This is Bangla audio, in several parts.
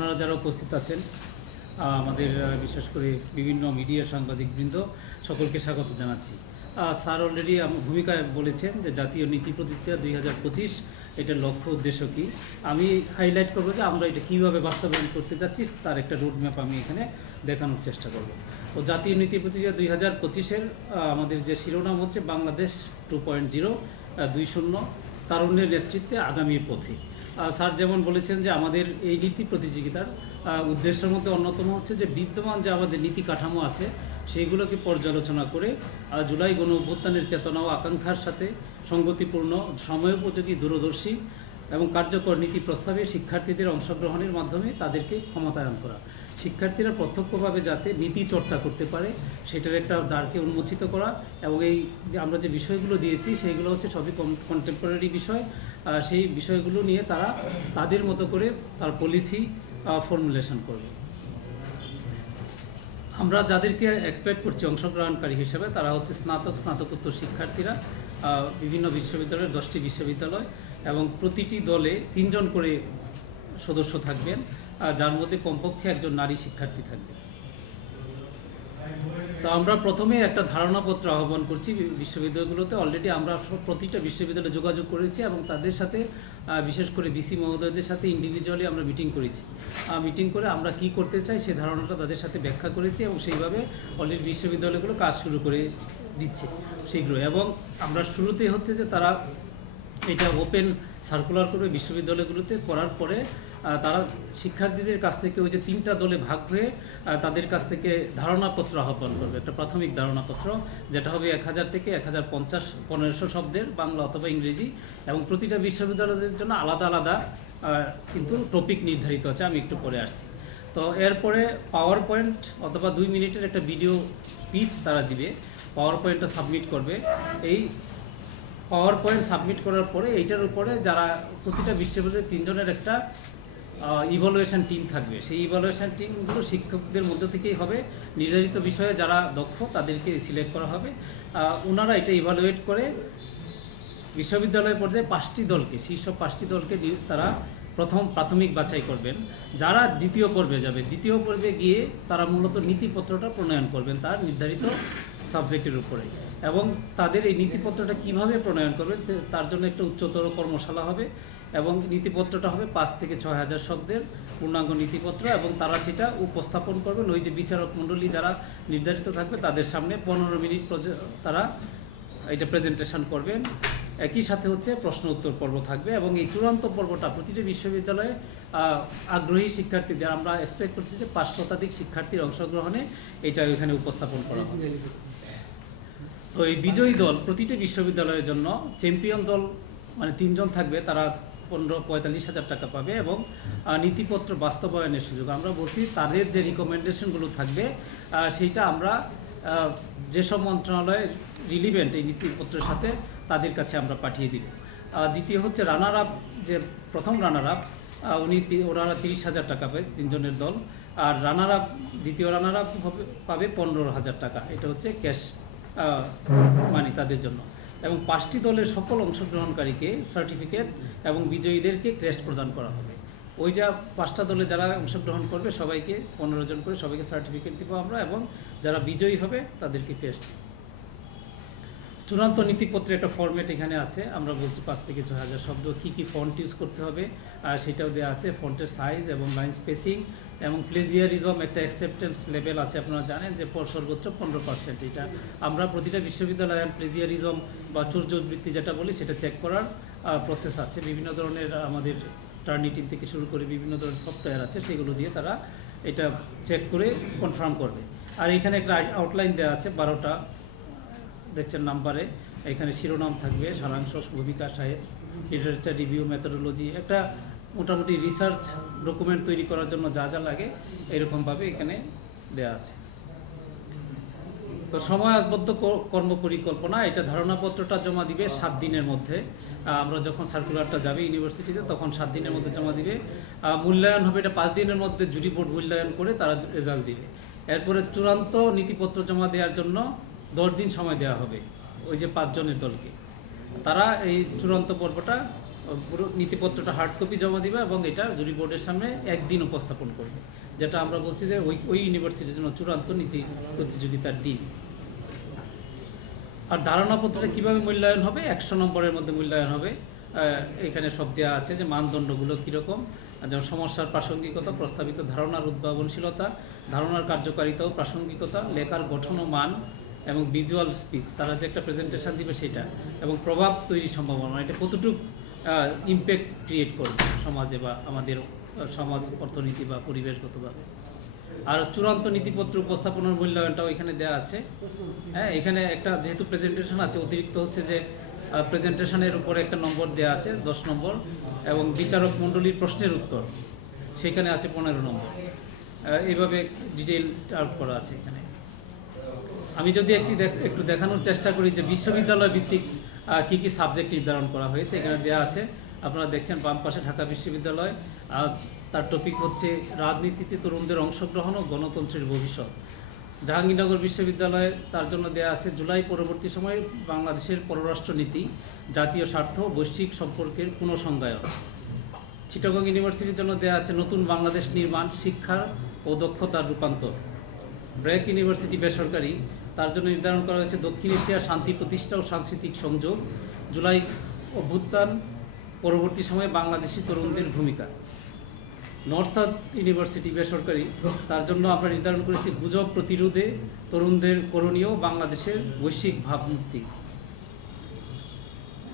আপনারা যারা উপস্থিত আছেন, আমাদের বিশেষ করে বিভিন্ন মিডিয়া সাংবাদিকবৃন্দ সকলকে স্বাগত জানাচ্ছি। স্যার অলরেডি ভূমিকায় বলেছেন যে জাতীয় নীতি প্রতিষ্ঠা 2025 এটার লক্ষ্য উদ্দেশ্য কী। আমি হাইলাইট করবো যে আমরা এটা কীভাবে বাস্তবায়ন করতে যাচ্ছি তার একটা রোডম্যাপ আমি এখানে দেখানোর চেষ্টা করব। তো জাতীয় নীতি প্রতিষ্ঠা 2025-এর আমাদের যে শিরোনাম হচ্ছে বাংলাদেশ 2.0 20 তারুণ্যের নেতৃত্বে আগামীর পথে। স্যার যেমন বলেছেন যে আমাদের এই নীতি প্রতিযোগিতার উদ্দেশ্যের মধ্যে অন্যতম হচ্ছে যে বিদ্যমান যে আমাদের নীতি কাঠামো আছে সেইগুলোকে পর্যালোচনা করে জুলাই গণ অভ্যুত্থানের চেতনা ও আকাঙ্ক্ষার সাথে সঙ্গতিপূর্ণ, সময়োপযোগী, দূরদর্শী এবং কার্যকর নীতি প্রস্তাবে শিক্ষার্থীদের অংশগ্রহণের মাধ্যমে তাদেরকে ক্ষমতায়ন করা। শিক্ষার্থীরা প্রত্যক্ষভাবে যাতে নীতি চর্চা করতে পারে সেটার একটা দ্বারকে উন্মোচিত করা, এবং এই আমরা যে বিষয়গুলো দিয়েছি সেইগুলো হচ্ছে সবই কন্টেম্পোরারি বিষয়। সেই বিষয়গুলো নিয়ে তারা তাদের মতো করে তার পলিসি ফর্মুলেশন করবে। আমরা যাদেরকে এক্সপেক্ট করছি অংশগ্রহণকারী হিসেবে তারা হচ্ছে স্নাতকোত্তর শিক্ষার্থীরা, বিভিন্ন বিশ্ববিদ্যালয়ের 10টি বিশ্ববিদ্যালয়, এবং প্রতিটি দলে 3 জন করে সদস্য থাকবেন, যার মধ্যে কমপক্ষে একজন নারী শিক্ষার্থী থাকবে। তো আমরা প্রথমে একটা ধারণাপত্র আহ্বান করছি বিশ্ববিদ্যালয়গুলোতে। অলরেডি আমরা প্রতিটা বিশ্ববিদ্যালয়ে যোগাযোগ করেছি এবং তাদের সাথে বিশেষ করে ভিসি মহোদয়দের সাথে ইন্ডিভিজুয়ালি আমরা মিটিং করেছি। মিটিং করে আমরা কি করতে চাই সে ধারণাটা তাদের সাথে ব্যাখ্যা করেছি, এবং সেইভাবে অলরেডি বিশ্ববিদ্যালয়গুলো কাজ শুরু করে দিচ্ছে শীঘ্র। এবং আমরা শুরুতে হচ্ছে যে তারা এটা ওপেন সার্কুলার করবে বিশ্ববিদ্যালয়গুলোতে, করার পরে তারা শিক্ষার্থীদের কাছ থেকে ওই যে 3টা দলে ভাগ হয়ে তাদের কাছ থেকে ধারণাপত্র আহ্বান করবে, একটা প্রাথমিক ধারণাপত্র, যেটা হবে 1000 থেকে 1050 1500 শব্দের, বাংলা অথবা ইংরেজি, এবং প্রতিটা বিশ্ববিদ্যালয়ের জন্য আলাদা আলাদা কিন্তু টপিক নির্ধারিত আছে। আমি একটু পরে আসছি। তো এরপরে পাওয়ার পয়েন্ট অথবা 2 মিনিটের একটা ভিডিও পিচ তারা দিবে, পাওয়ার পয়েন্টটা সাবমিট করবে। এই পাওয়ার পয়েন্ট সাবমিট করার পরে এইটার উপরে যারা প্রতিটা বিশ্ববিদ্যালয়ে 3 জনের একটা ইভ্যালুয়েশন টিম থাকবে, সেই ইভ্যালুয়েশন টিমগুলো শিক্ষকদের মধ্য থেকেই হবে। নির্ধারিত বিষয়ে যারা দক্ষ তাদেরকে সিলেক্ট করা হবে। ওনারা এটা ইভ্যালুয়েট করে বিশ্ববিদ্যালয় পর্যায়ে 5টি দলকে, শীর্ষ 5টি দলকে তারা প্রাথমিক বাছাই করবেন, যারা দ্বিতীয় পর্বে যাবে। দ্বিতীয় পর্বে গিয়ে তারা মূলত নীতিপত্রটা প্রণয়ন করবেন তার নির্ধারিত সাবজেক্টের উপরে, এবং তাদের এই নীতিপত্রটা কিভাবে প্রণয়ন করবে তার জন্য একটা উচ্চতর কর্মশালা হবে, এবং নীতিপত্রটা হবে 5 থেকে 6000 শব্দের পূর্ণাঙ্গ নীতিপত্র, এবং তারা সেটা উপস্থাপন করবেন ওই যে বিচারক মণ্ডলী যারা নির্ধারিত থাকবে তাদের সামনে 15 মিনিট তারা এটা প্রেজেন্টেশন করবেন। একই সাথে হচ্ছে প্রশ্ন উত্তর পর্ব থাকবে, এবং এই চূড়ান্ত পর্বটা প্রতিটি বিশ্ববিদ্যালয়ে আগ্রহী শিক্ষার্থীদের আমরা এক্সপেক্ট করছি যে 5 শতাধিক শিক্ষার্থীর অংশগ্রহণে এটা ওইখানে উপস্থাপন করা হবে। তো এই বিজয়ী দল প্রতিটি বিশ্ববিদ্যালয়ের জন্য, চ্যাম্পিয়ন দল মানে 3 জন থাকবে, তারা 45,000 টাকা পাবে, এবং নীতিপত্র বাস্তবায়নের সুযোগ। আমরা বলছি তাদের যে রিকমেন্ডেশনগুলো থাকবে সেইটা আমরা যেসব মন্ত্রণালয়ে রিলিভেন্ট এই নীতিপত্রের সাথে তাদের কাছে আমরা পাঠিয়ে দিব। দ্বিতীয় হচ্ছে রানার আপ, যে প্রথম রানার আপ ওনারা 30,000 টাকা পাবে 3 জনের দল, আর রানার আপ দ্বিতীয় রানার আপ পাবে 15,000 টাকা। এটা হচ্ছে ক্যাশ মানি তাদের জন্য, এবং 5টি দলের সকল অংশগ্রহণকারীকে সার্টিফিকেট এবং বিজয়ীদেরকে ক্রেস্ট প্রদান করা হবে। ওই যা 5টা দলে যারা অংশগ্রহণ করবে সবাইকে 15 জন করে সবাইকে সার্টিফিকেট দিব আমরা, এবং যারা বিজয়ী হবে তাদেরকে ক্রেস্ট। চূড়ান্ত নীতিপত্রে একটা ফরম্যাট এখানে আছে, আমরা বলছি 5 থেকে 6000 শব্দ, কী ফন্ট ইউজ করতে হবে সেটাও দেওয়া আছে, ফন্টের সাইজ এবং লাইন স্পেসিং, এবং প্লেজিয়ারিজম একটা অ্যাকসেপ্টেন্স লেভেল আছে। আপনারা জানেন যে সর্বোচ্চ 15%। এটা আমরা প্রতিটা বিশ্ববিদ্যালয়ে প্লেজিয়ারিজম বা চৌর্যবৃত্তি যেটা বলি সেটা চেক করার প্রসেস আছে। বিভিন্ন ধরনের আমাদের টার্নিটিভ থেকে শুরু করে বিভিন্ন ধরনের সফটওয়্যার আছে, সেগুলো দিয়ে তারা এটা চেক করে কনফার্ম করবে। আর এখানে একটা আউটলাইন দেওয়া আছে 12টা, দেখছেন নাম্বারে। এখানে শিরোনাম থাকবে, সারাংশ, ভূমিকা, লিটারেচার রিভিউ, মেথোডোলজি, একটা মোটামুটি রিসার্চ ডকুমেন্ট তৈরি করার জন্য যা যা লাগে এরকমভাবে এখানে দেওয়া আছে। তো সময়বদ্ধ কর্মপরিকল্পনা, এটা ধারণাপত্রটা জমা দিবে 7 দিনের মধ্যে। আমরা যখন সার্কুলারটা যাবে ইউনিভার্সিটিতে তখন 7 দিনের মধ্যে জমা দিবে। মূল্যায়ন হবে এটা 5 দিনের মধ্যে, জুরি বোর্ড মূল্যায়ন করে তারা রেজাল্ট দিবে। এরপরে চূড়ান্ত নীতিপত্র জমা দেওয়ার জন্য 10 দিন সময় দেওয়া হবে ওই যে 5 জনের দলকে। তারা এই চূড়ান্ত পর্বটা পুরো নীতিপত্রটা হার্ড কপি জমা দিবে এবং এটা জুরি বোর্ডের সামনে একদিন উপস্থাপন করবে, যেটা আমরা বলছি যে ওই ইউনিভার্সিটির জন্য চূড়ান্ত নীতি প্রতিযোগিতার দিন। আর ধারণাপত্রটা কীভাবে মূল্যায়ন হবে, 100 নম্বরের মধ্যে মূল্যায়ন হবে। এখানে সব দেওয়া আছে যে মানদণ্ডগুলো কীরকম, যেমন সমস্যার প্রাসঙ্গিকতা, প্রস্তাবিত ধারণার উদ্ভাবনশীলতা, ধারণার কার্যকারিতা ও প্রাসঙ্গিকতা, লেখার গঠন ও মান এবং ভিজুয়াল স্পিচ, তারা যে একটা প্রেজেন্টেশন দিবে সেটা, এবং প্রভাব তৈরির সম্ভাবনা, এটা কতটুকু ইমপ্যাক্ট ক্রিয়েট করবে সমাজে বা আমাদের সমাজ, অর্থনীতি বা পরিবেশগতভাবে। আর চূড়ান্ত নীতিপত্র উপস্থাপনের মূল্যায়নটাও এখানে দেওয়া আছে। হ্যাঁ, এখানে একটা যেহেতু প্রেজেন্টেশন আছে, অতিরিক্ত হচ্ছে যে প্রেজেন্টেশনের উপরে একটা নম্বর দেওয়া আছে 10 নম্বর, এবং বিচারক মণ্ডলীর প্রশ্নের উত্তর সেখানে আছে 15 নম্বর। এইভাবে ডিটেইল আউট করা আছে এখানে। আমি যদি একটু দেখানোর চেষ্টা করি যে বিশ্ববিদ্যালয় ভিত্তিক কী কী সাবজেক্ট নির্ধারণ করা হয়েছে, এখানে দেওয়া আছে। আপনারা দেখছেন বাম পাশে ঢাকা বিশ্ববিদ্যালয়, তার টপিক হচ্ছে রাজনীতিতে তরুণদের অংশগ্রহণ ও গণতন্ত্রের ভবিষ্যৎ। জাহাঙ্গীরনগর বিশ্ববিদ্যালয়ে তার জন্য দেওয়া আছে জুলাই পরবর্তী সময়ে বাংলাদেশের পররাষ্ট্রনীতি, জাতীয় স্বার্থ, বৈশ্বিক সম্পর্কের পুনঃসংজ্ঞায়ন। চিটাগং ইউনিভার্সিটির জন্য দেওয়া আছে নতুন বাংলাদেশ নির্মাণ, শিক্ষা ও দক্ষতার রূপান্তর। ব্র্যাক ইউনিভার্সিটি বেসরকারি, তার জন্য নির্ধারণ করা হয়েছে দক্ষিণ এশিয়ার শান্তি প্রতিষ্ঠা ও সাংস্কৃতিক সংযোগ, জুলাই অভ্যুত্থান পরবর্তী সময়ে বাংলাদেশি তরুণদের ভূমিকা। নর্থ সাউথ ইউনিভার্সিটি বেসরকারি, তার জন্য আমরা নির্ধারণ করেছি গুজব প্রতিরোধে তরুণদের করণীয়, বাংলাদেশের বৈশ্বিক ভাবমূর্তি।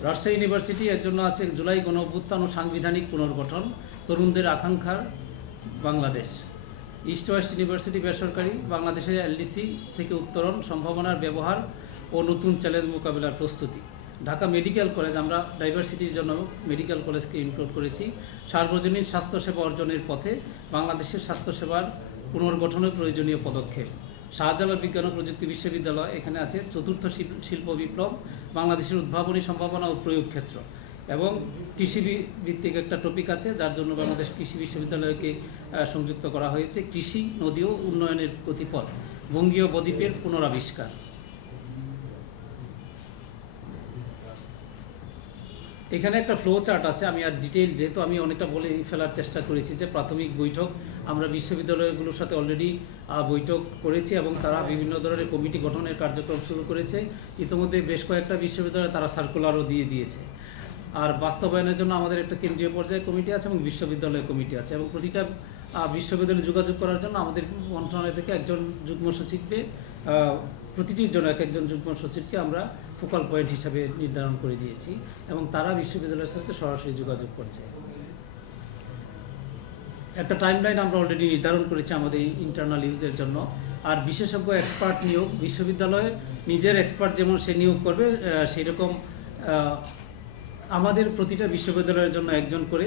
রাজশাহী ইউনিভার্সিটি, এর জন্য আছে জুলাই গণ অভ্যুত্থান ও সাংবিধানিক পুনর্গঠন, তরুণদের আকাঙ্ক্ষার বাংলাদেশ। ইস্ট ওয়েস্ট ইউনিভার্সিটি বেসরকারি, বাংলাদেশের এলডিসি থেকে উত্তরণ, সম্ভাবনার ব্যবহার ও নতুন চ্যালেঞ্জ মোকাবিলার প্রস্তুতি। ঢাকা মেডিকেল কলেজ, আমরা ডাইভার্সিটির জন্য মেডিকেল কলেজকে ইনক্লুড করেছি। সার্বজনীন স্বাস্থ্যসেবা অর্জনের পথে বাংলাদেশের স্বাস্থ্যসেবার পুনর্গঠনের প্রয়োজনীয় পদক্ষেপ। শাহজালাল বিজ্ঞান ও প্রযুক্তি বিশ্ববিদ্যালয়, এখানে আছে চতুর্থ শিল্প বিপ্লব, বাংলাদেশের উদ্ভাবনী সম্ভাবনা ও প্রয়োগ ক্ষেত্র। এবং কৃষি ভিত্তিক একটা টপিক আছে, যার জন্য বাংলাদেশ কৃষি বিশ্ববিদ্যালয়কে সংযুক্ত করা হয়েছে, কৃষি, নদী ও উন্নয়নের গতিপথ, বঙ্গীয় বদ্বীপের পুনরাবিষ্কার। এখানে একটা ফ্লো চার্ট আছে, আমি আর ডিটেইল, যেহেতু আমি অনেকটা বলে ফেলার চেষ্টা করেছি যে প্রাথমিক বৈঠক আমরা বিশ্ববিদ্যালয়গুলোর সাথে অলরেডি বৈঠক করেছি এবং তারা বিভিন্ন ধরনের কমিটি গঠনের কার্যক্রম শুরু করেছে। ইতিমধ্যে বেশ কয়েকটা বিশ্ববিদ্যালয়ে তারা সার্কুলারও দিয়ে দিয়েছে। আর বাস্তবায়নের জন্য আমাদের একটা কেন্দ্রীয় পর্যায়ে কমিটি আছে এবং বিশ্ববিদ্যালয় কমিটি আছে, এবং প্রতিটা বিশ্ববিদ্যালয়ে যোগাযোগ করার জন্য আমাদের মন্ত্রণালয় থেকে একজন যুগ্ম সচিবকে, প্রতিটির জন্য একজন যুগ্ম সচিবকে আমরা ফোকাল পয়েন্ট হিসাবে নির্ধারণ করে দিয়েছি, এবং তারা বিশ্ববিদ্যালয়ের সাথে সরাসরি যোগাযোগ করছে। একটা টাইমলাইন আমরা অলরেডি নির্ধারণ করেছি আমাদের ইন্টারনাল ইউজের জন্য। আর বিশেষজ্ঞ এক্সপার্ট নিয়োগ, বিশ্ববিদ্যালয়ে নিজের এক্সপার্ট যেমন সে নিয়োগ করবে, সেই রকম আমাদের প্রতিটা বিশ্ববিদ্যালয়ের জন্য একজন করে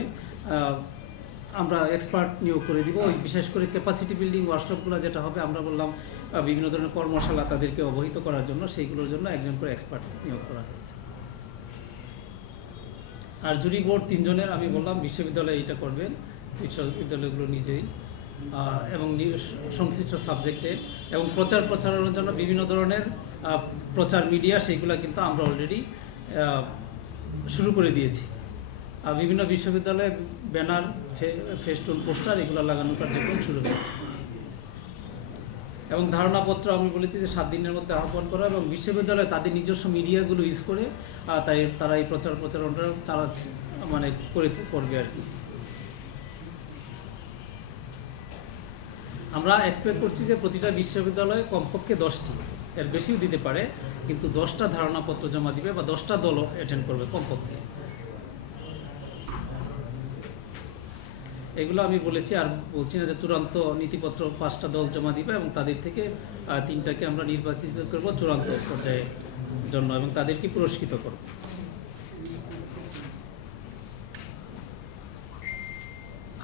আমরা এক্সপার্ট নিয়োগ করে দিব। বিশেষ করে ক্যাপাসিটি বিল্ডিং ওয়ার্কশপগুলো যেটা হবে, আমরা বললাম বিভিন্ন ধরনের কর্মশালা তাদেরকে অবহিত করার জন্য, সেইগুলোর জন্য একজন করে এক্সপার্ট নিয়োগ করা হয়েছে। আর জুরি বোর্ড 3 জনের, আমি বললাম বিশ্ববিদ্যালয় এটা করবেন, বিশ্ববিদ্যালয়গুলো নিজেই, এবং সংশ্লিষ্ট সাবজেক্টে, এবং প্রচারণার জন্য বিভিন্ন ধরনের প্রচার মিডিয়া, সেইগুলো কিন্তু আমরা অলরেডি শুরু করে দিয়েছি। আর বিভিন্ন বিশ্ববিদ্যালয়ে ব্যানার, ফেস্টুন, পোস্টার এগুলো লাগানোর কার্যক্রম শুরু হয়েছে। এবং ধারণাপত্র আমি বলেছি যে 7 দিনের মধ্যে আহ্বান করা, এবং বিশ্ববিদ্যালয়ে তাদের নিজস্ব মিডিয়াগুলো ইউজ করে তারা এই প্রচারণাটা করবে আর কি। আমরা এক্সপেক্ট করছি যে প্রতিটা বিশ্ববিদ্যালয়ে কমপক্ষে 10টি, এর বেশিও দিতে পারে, কিন্তু 10টা ধারণাপত্র জমা দিবে বা 10টা দল অ্যাটেন্ড করবে কমপক্ষে। এগুলো আমি বলেছি, আর বলছি না যে চূড়ান্ত নীতিপত্র 5টা দল জমা দিবে, এবং তাদের থেকে 3টাকে আমরা নির্বাচিত করব চূড়ান্ত পর্যায়ের জন্য, এবং তাদেরকে পুরস্কৃত করব।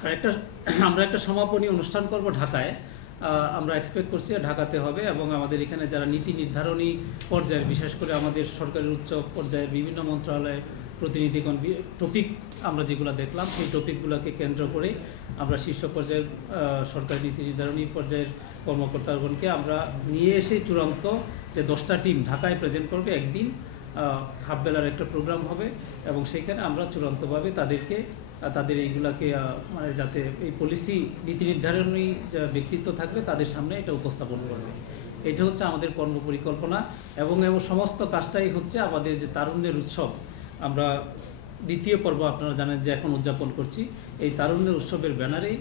আর আমরা একটা সমাপনী অনুষ্ঠান করব ঢাকায়, আমরা এক্সপেক্ট করছি ঢাকাতে হবে, এবং আমাদের এখানে যারা নীতি নির্ধারণী পর্যায়ের, বিশেষ করে আমাদের সরকারের উচ্চ পর্যায়ের বিভিন্ন মন্ত্রণালয়ের প্রতিনিধিগণ, টপিক আমরা যেগুলো দেখলাম সেই টপিকগুলোকে কেন্দ্র করে আমরা শীর্ষ পর্যায়ের সরকারি নীতি নির্ধারণী পর্যায়ের কর্মকর্তাগণকে আমরা নিয়ে এসে চূড়ান্ত যে 10টা টিম ঢাকায় প্রেজেন্ট করবে একদিন, হাফ বেলার একটা প্রোগ্রাম হবে এবং সেখানে আমরা চূড়ান্তভাবে তাদেরকে তাদের এইগুলাকে মানে যাতে এই পলিসি নীতি নির্ধারণী ব্যক্তিত্ব থাকবে তাদের সামনে এটা উপস্থাপন করবে। এটা হচ্ছে আমাদের কর্মপরিকল্পনা এবং সমস্ত কাজটাই হচ্ছে আমাদের যে তারুণ্যের উৎসব আমরা দ্বিতীয় পর্ব আপনারা জানেন যে এখন উদযাপন করছি, এই তারুণ্যের উৎসবের ব্যানারেই